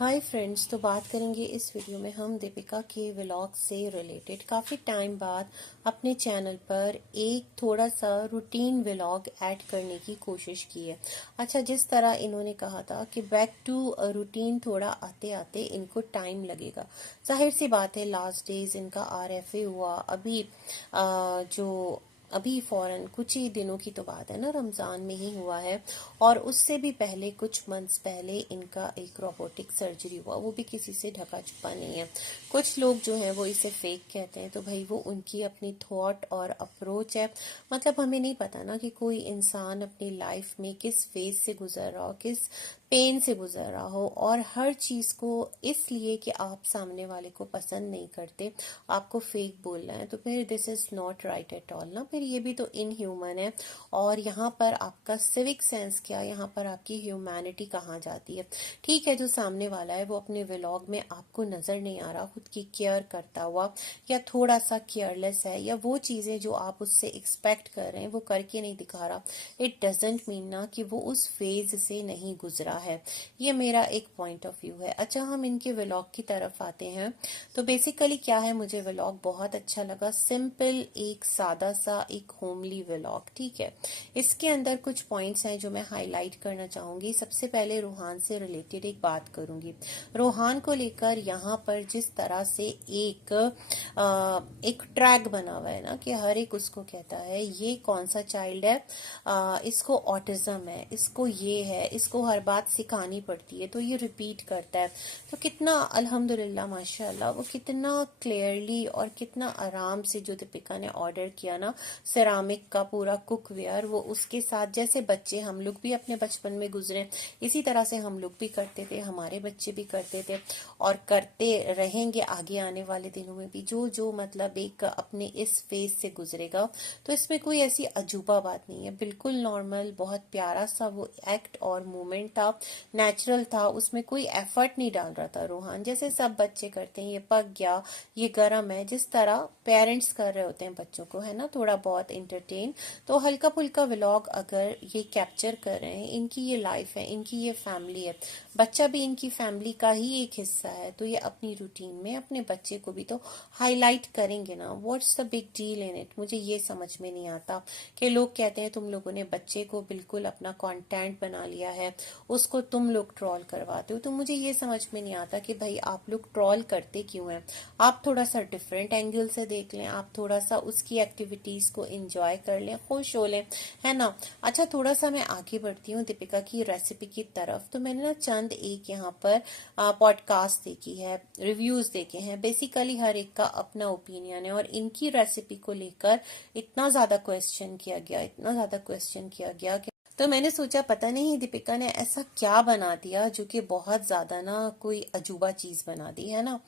Hi friends, तो बात करेंगे इस वीडियो में हम दीपिका के व्लॉग से रिलेटेड। काफ़ी टाइम बाद अपने चैनल पर एक थोड़ा सा रूटीन व्लॉग ऐड करने की कोशिश की है। अच्छा, जिस तरह इन्होंने कहा था कि बैक टू रूटीन थोड़ा आते आते इनको टाइम लगेगा। जाहिर सी बात है, लास्ट डेज इनका RFA हुआ। अभी फौरन कुछ ही दिनों की तो बात है ना, रमज़ान में ही हुआ है। और उससे भी पहले कुछ मंथ्स पहले इनका एक रोबोटिक सर्जरी हुआ, वो भी किसी से ढका छुपा नहीं है। कुछ लोग जो हैं वो इसे फेक कहते हैं, तो भाई वो उनकी अपनी थॉट और अप्रोच है। मतलब हमें नहीं पता ना कि कोई इंसान अपनी लाइफ में किस फेज से गुजर रहा हो, किस पेन से गुजर रहा हो, और हर चीज़ को इसलिए कि आप सामने वाले को पसंद नहीं करते आपको फेक बोलना है, तो फिर this is not right at all ना। फिर ये भी तो इनह्यूमन है। और यहाँ पर आपका सिविक सेंस क्या, यहाँ पर आपकी ह्यूमैनिटी कहाँ जाती है? ठीक है, जो सामने वाला है वो अपने व्लॉग में आपको नज़र नहीं आ रहा खुद की केयर करता हुआ, या थोड़ा सा केयरलेस है, या वो चीज़ें जो आप उससे एक्सपेक्ट कर रहे हैं वो करके नहीं दिखा रहा, इट डजेंट मीन ना कि वो उस फेज से नहीं गुजरा है। ये मेरा एक पॉइंट ऑफ व्यू है। अच्छा, हम इनके व्लॉग की तरफ आते हैं। तो बेसिकली क्या है, मुझे व्लॉग बहुत अच्छा लगा। सिंपल, एक सादा सा, एक होमली व्लॉग। ठीक है, इसके अंदर कुछ पॉइंट्स हैं जो मैं हाईलाइट करना चाहूंगी। सबसे पहले रोहान से रिलेटेड एक बात करूंगी। रोहान को लेकर यहाँ पर जिस तरह से एक ट्रैक बना हुआ है ना, कि हर एक उसको कहता है ये कौन सा चाइल्ड है, इसको ऑटिज्म है, इसको ये है, इसको हर बात सिखानी पड़ती है, तो ये रिपीट करता है। तो कितना अल्हम्दुलिल्लाह माशाल्लाह, वो कितना क्लियरली और कितना आराम से जो दीपिका ने ऑर्डर किया ना, सेरामिक का पूरा कुकवेयर, वो उसके साथ जैसे बच्चे हम लोग भी अपने बचपन में गुजरे, इसी तरह से हम लोग भी करते थे, हमारे बच्चे भी करते थे और करते रहेंगे आगे आने वाले दिनों में भी। जो जो मतलब एक अपने इस फेज से गुजरेगा, तो इसमें कोई ऐसी अजूबा बात नहीं है। बिल्कुल नॉर्मल, बहुत प्यारा सा वो एक्ट और मूवमेंट था, नेचुरल था, उसमें कोई एफर्ट नहीं डाल रहा था रोहान, जैसे सब बच्चे करते हैं। ये पक गया, ये गर्म है, जिस तरह पेरेंट्स कर रहे होते हैं बच्चों को, है ना, थोड़ा बहुत इंटरटेन। तो हल्का फुल्का व्लॉग अगर ये कैप्चर कर रहे हैं, इनकी ये लाइफ है, इनकी ये फैमिली है, बच्चा भी इनकी फैमिली का ही एक हिस्सा है, तो ये अपनी रूटीन में अपने बच्चे को भी तो हाईलाइट करेंगे ना। What's the big deal in it? मुझे ये समझ में नहीं आता कि लोग कहते हैं तुम लोगों ने बच्चे को बिल्कुल अपना कंटेंट बना लिया है, उसको तुम लोग ट्रोल करवाते हो। तो मुझे ये समझ में नहीं आता कि भाई आप लोग ट्रोल करते क्यों हैं। आप थोड़ा सा डिफरेंट एंगल से देख लें, आप थोड़ा सा उसकी एक्टिविटीज को एंजॉय कर लें, खुश हो लें, है ना। अच्छा, थोड़ा सा मैं आगे बढ़ती हूँ दीपिका की रेसिपी की तरफ। तो मैंने ना चंद एक यहाँ पर पॉडकास्ट देखी है, रिव्यूज देखे हैं। बेसिकली हर एक का अपना ओपिनियन है, और इनकी रेसिपी को लेकर इतना ज्यादा क्वेश्चन किया गया, इतना ज्यादा क्वेश्चन किया गया कि तो मैंने सोचा पता नहीं दीपिका ने ऐसा क्या बना दिया जो कि बहुत ज्यादा ना कोई अजूबा चीज बना दी, है ना।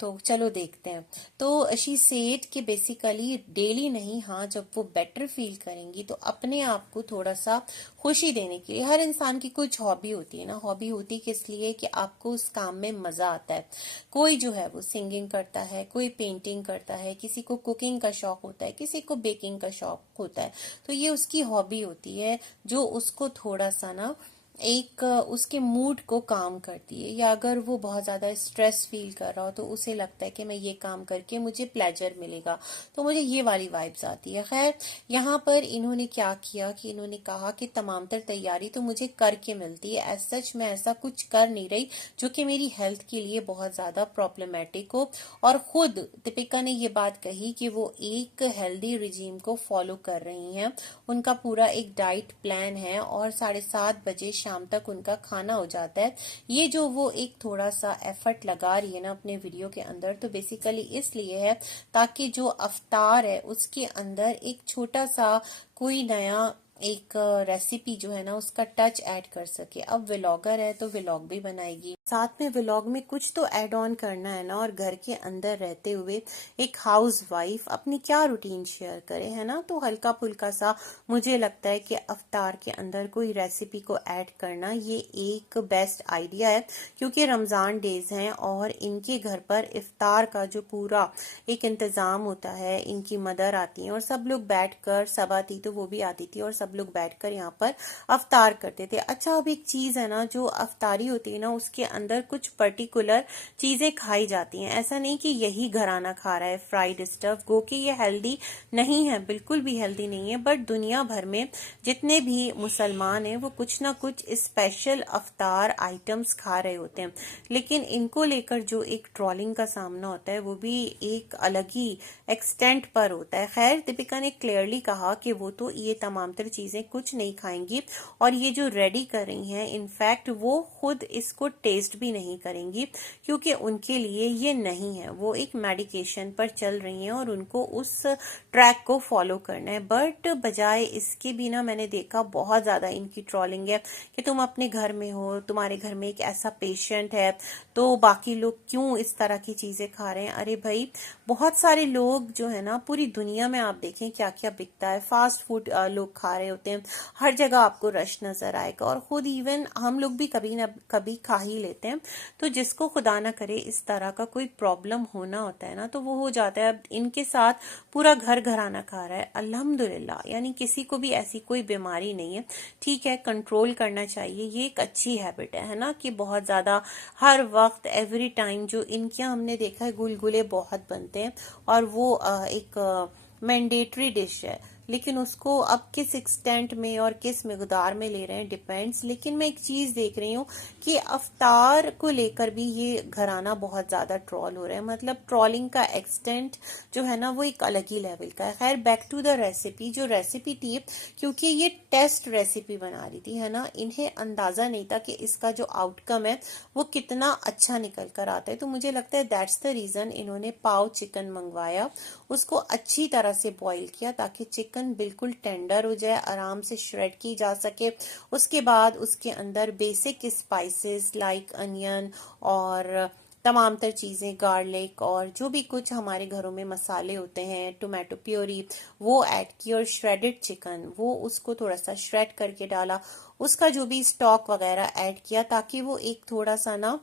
तो चलो देखते हैं। तो शी सेड कि बेसिकली डेली नहीं, हाँ जब वो बेटर फील करेंगी तो अपने आप को थोड़ा सा खुशी देने के लिए। हर इंसान की कुछ हॉबी होती है ना, हॉबी होती किस लिए कि आपको उस काम में मजा आता है। कोई जो है वो सिंगिंग करता है, कोई पेंटिंग करता है, किसी को कुकिंग का शौक होता है, किसी को बेकिंग का शौक होता है। तो ये उसकी हॉबी होती है जो उसको थोड़ा सा ना एक उसके मूड को काम करती है। या अगर वो बहुत ज्यादा स्ट्रेस फील कर रहा हो तो उसे लगता है कि मैं ये काम करके मुझे प्लेजर मिलेगा, तो मुझे ये वाली वाइब्स आती है। खैर, यहाँ पर इन्होंने क्या किया कि इन्होंने कहा कि तमाम तर तैयारी तो मुझे करके मिलती है, एज सच मैं ऐसा कुछ कर नहीं रही जो कि मेरी हेल्थ के लिए बहुत ज्यादा प्रॉब्लमेटिक हो। और खुद दीपिका ने ये बात कही कि वो एक हेल्दी रिजीम को फॉलो कर रही हैं। उनका पूरा एक डाइट प्लान है और 7:30 बजे शाम तक उनका खाना हो जाता है। ये जो वो एक थोड़ा सा एफर्ट लगा रही है ना अपने वीडियो के अंदर, तो बेसिकली इसलिए है ताकि जो अफ्तार है उसके अंदर एक छोटा सा कोई नया एक रेसिपी जो है ना उसका टच ऐड कर सके। अब व्लॉगर है तो व्लॉग भी बनाएगी, साथ में व्लॉग में कुछ तो ऐड ऑन करना है ना। और घर के अंदर रहते हुए एक हाउस वाइफ अपनी क्या रूटीन शेयर करे, है ना। तो हल्का फुल्का सा मुझे लगता है कि अफ्तार के अंदर कोई रेसिपी को ऐड करना ये एक बेस्ट आइडिया है, क्योंकि रमजान डेज हैं और इनके घर पर इफ्तार का जो पूरा एक इंतजाम होता है। इनकी मदर आती हैं और सब लोग बैठकर, सब आती तो वो भी आती थी और सब सब लोग बैठकर यहाँ पर अफ्तार करते थे। अच्छा, अब एक चीज है ना, जो अफ्तारी होती है ना, उसके अंदर कुछ पर्टिकुलर चीजें खाई जाती हैं। ऐसा नहीं कि यही घराना खा रहा है फ्राइड स्टफ, गो कि ये हेल्दी नहीं है, बिल्कुल भी हेल्दी नहीं है, बट दुनिया भर में जितने भी मुसलमान हैं वो कुछ ना कुछ स्पेशल अफ्तार आइटम्स खा रहे होते हैं। लेकिन इनको लेकर जो एक ट्रोलिंग का सामना होता है वो भी एक अलग ही एक्सटेंट पर होता है। खैर, दीपिका ने क्लियरली कहा कि वो तो ये तमाम तर चीजें कुछ नहीं खाएंगी, और ये जो रेडी कर रही हैं इनफैक्ट वो खुद इसको टेस्ट भी नहीं करेंगी, क्योंकि उनके लिए ये नहीं है। वो एक मेडिकेशन पर चल रही हैं और उनको उस ट्रैक को फॉलो करना है। बट बजाय इसके भी ना, मैंने देखा बहुत ज्यादा इनकी ट्रोलिंग है कि तुम अपने घर में हो, तुम्हारे घर में एक ऐसा पेशेंट है, तो बाकी लोग क्यों इस तरह की चीजें खा रहे हैं। अरे भाई, बहुत सारे लोग जो है ना, पूरी दुनिया में आप देखें क्या क्या बिकता है, फास्ट फूड लोग खा रहे होते हैं, हर जगह आपको रश नजर आएगा, और खुद इवन हम लोग भी कभी ना कभी खा ही लेते हैं। तो जिसको खुदा ना करे इस तरह का कोई प्रॉब्लम होना होता है ना, तो वो हो जाता है। अब इनके साथ पूरा घर घराना खा रहा है, अल्हम्दुलिल्लाह, यानी किसी को भी ऐसी कोई बीमारी नहीं है। ठीक है, कंट्रोल करना चाहिए, ये एक अच्छी हैबिट है ना, कि बहुत ज्यादा हर वक्त एवरी टाइम जो इनके यहाँ हमने देखा है गुलगुले बहुत बनते हैं, और वो एक मैंडेटरी डिश है। लेकिन उसको अब किस एक्सटेंट में और किस मिकदार में ले रहे हैं डिपेंड्स। लेकिन मैं एक चीज देख रही हूँ कि अफ्तार को लेकर भी ये घराना बहुत ज्यादा ट्रोल हो रहा है। मतलब ट्रोलिंग का एक्सटेंट जो है ना, वो एक अलग ही लेवल का है। खैर, बैक टू द रेसिपी। जो रेसिपी थी, क्योंकि ये टेस्ट रेसिपी बना रही थी है ना, इन्हें अंदाजा नहीं था कि इसका जो आउटकम है वो कितना अच्छा निकल कर आता है। तो मुझे लगता है दैट्स द रीजन इन्होंने पाव चिकन मंगवाया, उसको अच्छी तरह से बॉईल किया ताकि चिकन बिल्कुल टेंडर हो जाए, आराम से श्रेड की जा सके। उसके बाद उसके अंदर बेसिक स्पाइसेस लाइक अनियन और तमाम तर चीजें, गार्लिक और जो भी कुछ हमारे घरों में मसाले होते हैं, टोमेटो प्योरी, वो ऐड की, और श्रेडेड चिकन वो उसको थोड़ा सा श्रेड करके डाला, उसका जो भी स्टॉक वगैरह ऐड किया, ताकि वो एक थोड़ा सा ना,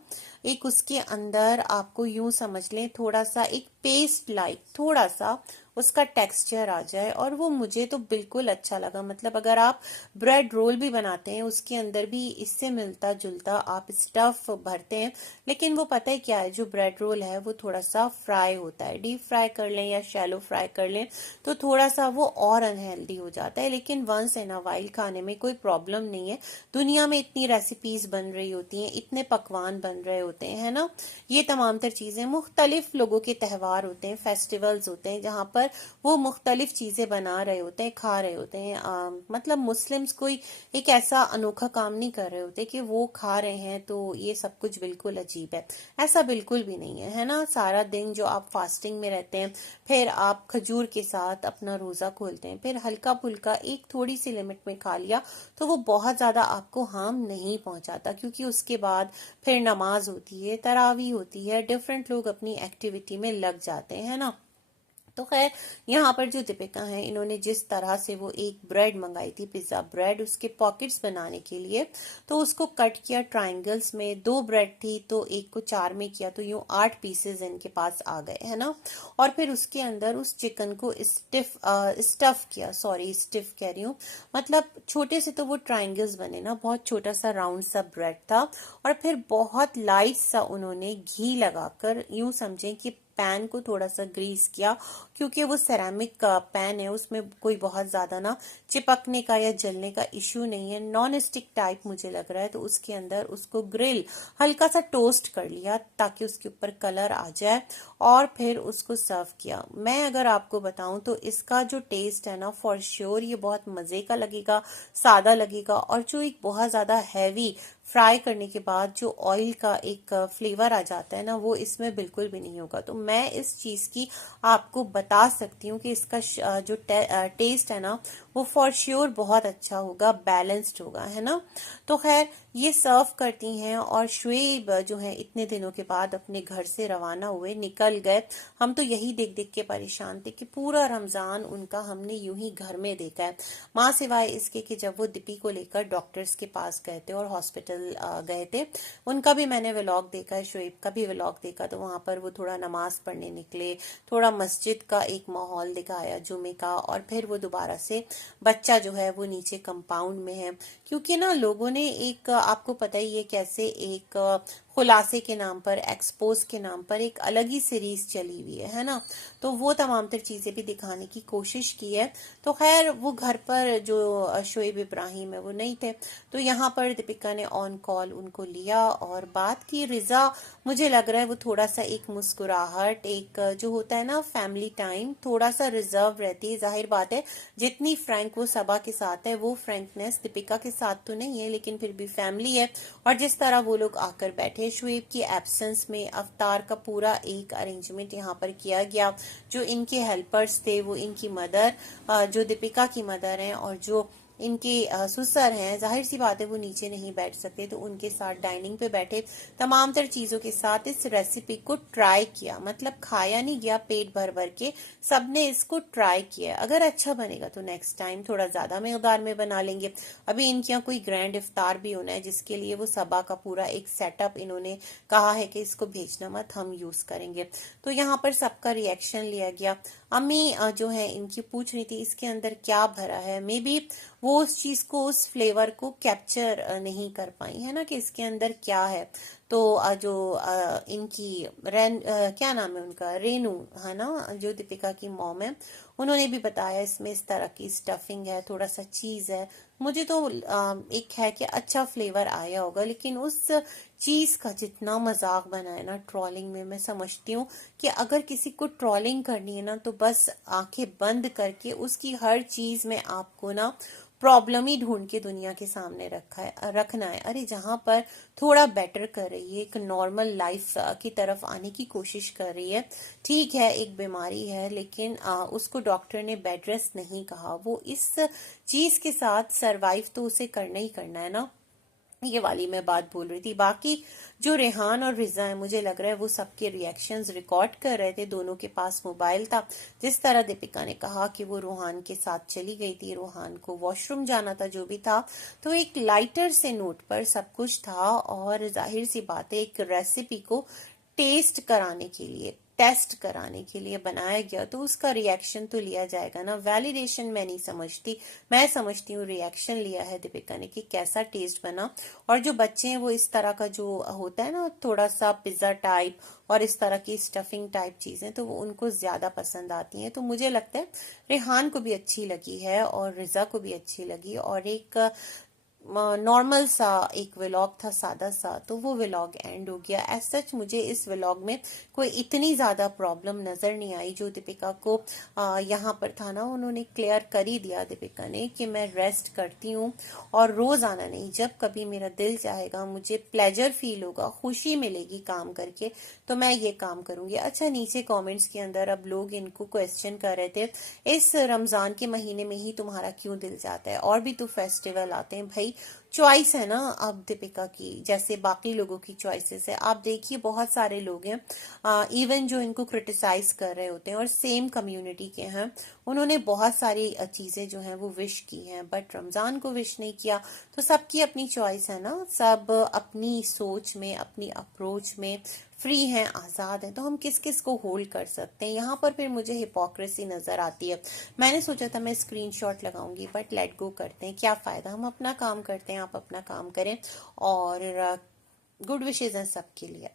एक उसके अंदर आपको यूं समझ लें थोड़ा सा एक पेस्ट लाइक थोड़ा सा उसका टेक्सचर आ जाए। और वो मुझे तो बिल्कुल अच्छा लगा। मतलब अगर आप ब्रेड रोल भी बनाते हैं, उसके अंदर भी इससे मिलता जुलता आप स्टफ भरते हैं, लेकिन वो पता है क्या है, जो ब्रेड रोल है वो थोड़ा सा फ्राई होता है। डीप फ्राई कर लें या शैलो फ्राई कर लें तो थोड़ा सा वो और अनहेल्दी हो जाता है। लेकिन वंस इन अ वाइल खाने में कोई प्रॉब्लम नहीं है। दुनिया में इतनी रेसिपीज बन रही होती हैं, इतने पकवान बन रहे होते हैं, है ना। ये तमाम तर चीजें, मुख्तलिफ लोगों के त्यौहार होते हैं, फेस्टिवल्स होते हैं, जहाँ पर वो मुख्तलिफ चीजें बना रहे होते हैं, खा रहे होते हैं। मतलब मुस्लिम्स कोई एक ऐसा अनोखा काम नहीं कर रहे होते कि वो खा रहे हैं तो ये सब कुछ बिल्कुल अजीब है। ऐसा बिल्कुल भी नहीं है, है ना। सारा दिन जो आप फास्टिंग में रहते हैं, फिर आप खजूर के साथ अपना रोजा खोलते हैं, फिर हल्का फुल्का एक थोड़ी सी लिमिट में खा लिया, तो वो बहुत ज्यादा आपको हार्म नहीं पहुंचाता, क्योंकि उसके बाद फिर नमाज होती है, तरावी होती है, डिफरेंट लोग अपनी एक्टिविटी में लग जाते हैं, है ना। तो खैर, यहाँ पर जो दीपिका है, इन्होंने जिस तरह से वो एक ब्रेड मंगाई थी, पिज्जा ब्रेड, उसके पॉकेट्स बनाने के लिए, तो उसको कट किया ट्रायंगल्स में। 2 ब्रेड थी तो एक को 4 में किया, तो यूं 8 पीसेस इनके पास आ गए, है ना। और फिर उसके अंदर उस चिकन को स्टफ किया, सॉरी स्टिफ कह रही हूँ, मतलब छोटे से तो वो ट्रायंगल्स बने ना, बहुत छोटा सा राउंड सा ब्रेड था। और फिर बहुत लाइट सा उन्होंने घी लगाकर, यूं समझें कि पैन को थोड़ा सा ग्रीस किया, क्योंकि वो सेरामिक का पैन है, उसमें कोई बहुत ज्यादा ना चिपकने का या जलने का इश्यू नहीं है, नॉन स्टिक टाइप मुझे लग रहा है। तो उसके अंदर उसको ग्रिल हल्का सा टोस्ट कर लिया ताकि उसके ऊपर कलर आ जाए, और फिर उसको सर्व किया। मैं अगर आपको बताऊं तो इसका जो टेस्ट है ना, फॉर श्योर ये बहुत मजे का लगेगा, सादा लगेगा, और जो एक बहुत ज्यादा हैवी फ्राई करने के बाद जो ऑयल का एक फ्लेवर आ जाता है ना, वो इसमें बिल्कुल भी नहीं होगा। तो मैं इस चीज की आपको बता सकती हूँ कि इसका जो टेस्ट है ना, वो फॉर श्योर बहुत अच्छा होगा, बैलेंस्ड होगा, है ना। तो खैर, ये सर्व करती हैं, और शुएब जो है इतने दिनों के बाद अपने घर से रवाना हुए, निकल गए। हम तो यही देख देख के परेशान थे कि पूरा रमजान उनका हमने यूं ही घर में देखा है, माँ सिवाय इसके कि जब वो दीपी को लेकर डॉक्टर्स के पास गए थे और हॉस्पिटल गए थे, उनका भी मैंने व्लॉग देखा है, शुएब का भी व्लॉग देखा। तो वहां पर वो थोड़ा नमाज पढ़ने निकले, थोड़ा मस्जिद का एक माहौल दिखाया जुमे का, और फिर वो दोबारा से बच्चा जो है वो नीचे कंपाउंड में है, क्योंकि ना लोगों ने एक, आपको पता ही है कैसे, एक खुलासे के नाम पर, एक्सपोज के नाम पर एक अलग ही सीरीज चली हुई है ना। तो वो तमाम तर चीजें भी दिखाने की कोशिश की है। तो खैर वो घर पर जो शोएब इब्राहिम है वो नहीं थे, तो यहाँ पर दीपिका ने ऑन कॉल उनको लिया और बात की। रिजा, मुझे लग रहा है वो थोड़ा सा एक मुस्कुराहट, एक जो होता है ना फैमिली टाइम, थोड़ा सा रिजर्व रहती है। जाहिर बात है जितनी फ्रैंक वो सबा के साथ है, वो फ्रैंकनेस दीपिका के साथ तो नहीं है, लेकिन फिर भी फैमिली है। और जिस तरह वो लोग आकर बैठे, शुएब की एब्सेंस में अवतार का पूरा एक अरेंजमेंट यहाँ पर किया गया। जो इनके हेल्पर्स थे वो इनकी मदर, जो दीपिका की मदर हैं, और जो इनके सुसर हैं, जाहिर सी बात है वो नीचे नहीं बैठ सकते, तो उनके साथ डाइनिंग पे बैठे तमाम तर चीजों के साथ इस रेसिपी को ट्राई किया। मतलब खाया नहीं गया पेट भर भर के, सबने इसको ट्राई किया। अगर अच्छा बनेगा तो नेक्स्ट टाइम थोड़ा ज्यादा मकदार में बना लेंगे। अभी इनके यहाँ कोई ग्रैंड इफ्तार भी होना है, जिसके लिए वो सबा का पूरा एक सेटअप इन्होंने कहा है कि इसको भेजना मत, हम यूज करेंगे। तो यहाँ पर सबका रिएक्शन लिया गया। अम्मी जो है इनकी पूछ रही थी इसके अंदर क्या भरा है, मे बी वो उस चीज को, उस फ्लेवर को कैप्चर नहीं कर पाई है ना, कि इसके अंदर क्या है। तो जो इनकी क्या नाम है उनका, रेनू है ना, जो दीपिका की मॉम है, उन्होंने भी बताया इसमें इस तरह की स्टफिंग है, थोड़ा सा चीज है। मुझे तो एक है कि अच्छा फ्लेवर आया होगा, लेकिन उस चीज का जितना मजाक बनाया ना ट्रोलिंग में, मैं समझती हूँ कि अगर किसी को ट्रोलिंग करनी है ना, तो बस आंखें बंद करके उसकी हर चीज में आपको ना प्रॉब्लम ही ढूंढ के दुनिया के सामने रखना है। अरे जहां पर थोड़ा बेटर कर रही है, एक नॉर्मल लाइफ की तरफ आने की कोशिश कर रही है, ठीक है एक बीमारी है, लेकिन उसको डॉक्टर ने बेड रेस्ट नहीं कहा। वो इस चीज के साथ सरवाइव तो उसे करना ही करना है ना, ये वाली मैं बात बोल रही थी। बाकी जो रेहान और रिजा है, मुझे लग रहा है वो सबके रिएक्शंस रिकॉर्ड कर रहे थे, दोनों के पास मोबाइल था। जिस तरह दीपिका ने कहा कि वो रूहान के साथ चली गई थी, रूहान को वॉशरूम जाना था, जो भी था, तो एक लाइटर से नोट पर सब कुछ था। और जाहिर सी बात है एक रेसिपी को टेस्ट कराने के लिए, टेस्ट कराने के लिए बनाया गया, तो उसका रिएक्शन तो लिया जाएगा ना। वैलिडेशन मैं नहीं समझती, मैं समझती हूँ रिएक्शन लिया है दीपिका ने कि कैसा टेस्ट बना। और जो बच्चे हैं वो इस तरह का जो होता है ना थोड़ा सा पिज्जा टाइप और इस तरह की स्टफिंग टाइप चीजें, तो वो उनको ज्यादा पसंद आती हैं। तो मुझे लगता है रेहान को भी अच्छी लगी है और रिजा को भी अच्छी लगी। और एक नॉर्मल सा एक व्लॉग था, सादा सा, तो वो व्लॉग एंड हो गया। एज सच मुझे इस व्लॉग में कोई इतनी ज्यादा प्रॉब्लम नजर नहीं आई। जो दीपिका को यहाँ पर था ना, उन्होंने क्लियर कर ही दिया दीपिका ने कि मैं रेस्ट करती हूँ और रोज आना नहीं, जब कभी मेरा दिल चाहेगा, मुझे प्लेजर फील होगा, खुशी मिलेगी काम करके, तो मैं ये काम करूंगी। अच्छा, नीचे कमेंट्स के अंदर अब लोग इनको क्वेश्चन कर रहे थे, इस रमजान के महीने में ही तुम्हारा क्यों दिल जाता है, और भी तो फेस्टिवल आते हैं भाई। चॉइस है ना अब दीपिका की, जैसे बाकी लोगों की चॉइसेस है। आप देखिए बहुत सारे लोग हैं इवन जो इनको क्रिटिसाइज कर रहे होते हैं और सेम कम्युनिटी के हैं, उन्होंने बहुत सारी चीजें जो हैं वो विश की हैं, बट रमजान को विश नहीं किया। तो सबकी अपनी चॉइस है ना, सब अपनी सोच में, अपनी अप्रोच में फ्री हैं, आजाद हैं, तो हम किस किस को होल्ड कर सकते हैं। यहाँ पर फिर मुझे हिपोक्रेसी नजर आती है। मैंने सोचा था मैं स्क्रीनशॉट लगाऊंगी, बट लेट गो करते हैं, क्या फायदा, हम अपना काम करते हैं, आप अपना काम करें। और गुड विशेज हैं सबके लिए।